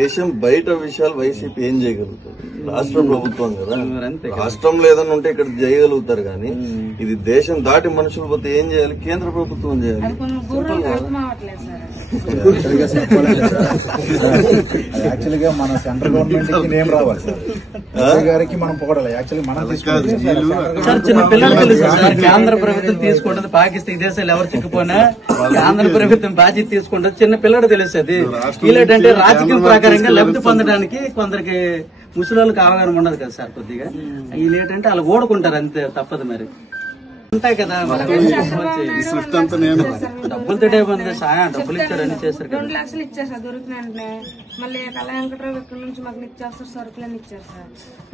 దేశం బయట విషయాలు వైసీపీ ఏం చేయగలుగుతుంది? రాష్ట్ర ప్రభుత్వం కదా, రాష్ట్రంలో ఏదన్నా ఉంటే ఇక్కడ చేయగలుగుతారు కానీ ఇది దేశం దాటి మనుషులు పోతే ఏం చేయాలి? కేంద్ర ప్రభుత్వం చేయాలి. యాక్చువల్ గా మన సెంట్రల్ గవర్నమెంట్ కి నేమ్ రావాలి సార్ గారికి మనం పొగడాలి. యాక్చువల్లీ మనం సార్ చిన్న పిల్లలు తెలుసు సార్, కేంద్ర ప్రభుత్వం తీసుకుంటుంది, పాకిస్తాన్ విదేశాలు ఎవరు చిక్కిపోయినా కేంద్ర ప్రభుత్వం బాధ్యత తీసుకుంటుంది. చిన్న పిల్లడు తెలుస్తుంది. వీళ్ళేంటంటే రాజకీయం ప్రకారంగా లబ్ధి పొందడానికి కొందరికి ముసలిళ్ళకి అవగాహన ఉండదు కదా సార్. కొద్దిగా వీళ్ళేంటంటే వాళ్ళు ఓడుకుంటారు, అంతే, తప్పదు. మరి ఉంటాయి కదా డబ్బులు తిడే మంది సాయం డబ్బులు ఇచ్చారు, అన్ని చేశారు. 2 లక్షలు ఇచ్చారు సార్ దొరికిన మళ్ళీ కళా వెంకటరావు ఇక్కడ నుంచి మాకు నిత్యావసర సరుకులని ఇచ్చారు సార్.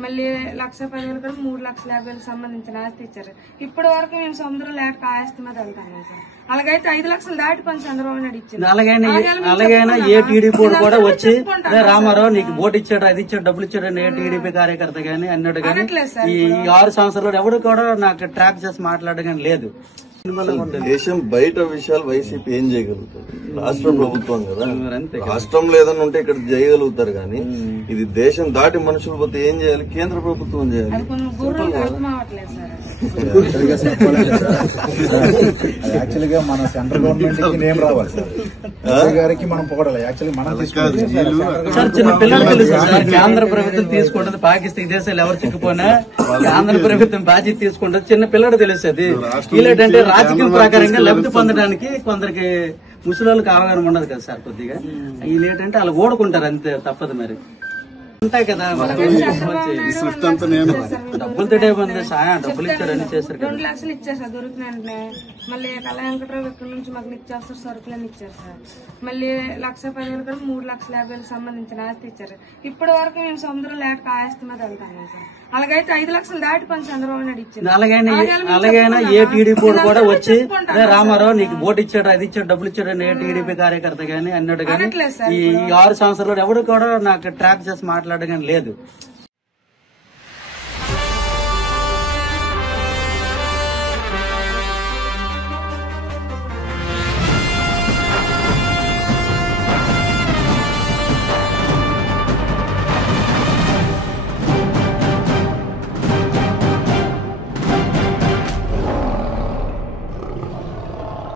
మళ్ళీ 1,10,000 కూడా 3,50,000 సంబంధించిన ఆస్తి ఇచ్చారు. ఇప్పటి వరకు మేము సముద్రం లేక ఆస్తి మీద వెళ్తాము సార్. అలాగైతే 5 లక్షలు దాటి పని చంద్రబాబు నాయుడు ఇచ్చింది. అలాగైనా ఏ టీడీపీ కూడా వచ్చి రామారావు నీకు ఓటు ఇచ్చాడు, అది ఇచ్చాడు, డబ్బులు ఇచ్చాడు ఏ టీడీపీ కార్యకర్త గానీ అన్నాడు. కానీ ఈ 6 సంవత్సరాలు ఎవరు కూడా నాకు ట్రాక్ చేసి మాట్లాడగానే లేదు. దేశం బయట విషయాలు వైసీపీ ఏం చేయగలుగుతుంది? రాష్ట్ర ప్రభుత్వం కదా, రాష్ట్రంలో ఏదన్నా ఉంటే ఇక్కడ చేయగలుగుతారు కానీ ఇది దేశం దాటి మనుషులు పోతే ఏం చేయాలి? కేంద్ర ప్రభుత్వం చేయాలి. యాక్చువల్ గా మన సెంట్రల్ గవర్నమెంట్ కి నేమ్ రావాలి సార్ గారికి మనం పొగడాలి. యాక్చువల్లీ మనం సార్ చిన్న పిల్లలు తెలుసు సార్, కేంద్ర ప్రభుత్వం తీసుకుంటుంది, పాకిస్తాన్ విదేశాలు ఎవరు చిక్కిపోయినా కేంద్ర ప్రభుత్వం బాధ్యత తీసుకుంటుంది. చిన్న పిల్లడు తెలుస్తుంది. వీళ్ళేంటంటే రాజకీయం ప్రకారంగా లబ్ధి పొందడానికి కొందరికి ముసలిళ్ళకి అవగాహన ఉండదు కదా సార్. కొద్దిగా వీళ్ళేంటంటే వాళ్ళు ఓడుకుంటారు, అంతే, తప్పదు. మరి ఉంటాయి కదా డబ్బులు తిడే మంది సాయం డబ్బులు ఇచ్చారు, అన్ని చేశారు. 2 లక్షలు ఇచ్చారు సార్ దొరికిన మళ్ళీ కళా వెంకటరావు ఇక్కడ నుంచి మాకు నిత్యావసర సరుకులని ఇచ్చారు సార్. మళ్ళీ 1,10,000 కూడా 3,50,000 సంబంధించిన ఆస్తి ఇచ్చారు. ఇప్పటి వరకు మేము సముద్రం లేక ఆస్తి మీద వెళ్తాము సార్. అలాగైతే 5 లక్షలు దాటి పని చంద్రబాబు నాయుడు ఇచ్చింది. అలాగైనా ఏ టీడీపీ కూడా వచ్చి రామారావు నీకు ఓటు ఇచ్చాడు, అది ఇచ్చాడు, డబ్బులు ఇచ్చాడు ఏ టీడీపీ కార్యకర్త గానీ అన్నాడు. కానీ ఈ 6 సంవత్సరాలు ఎవరు కూడా నాకు ట్రాక్ చేసి మాట్లాడగానే లేదు.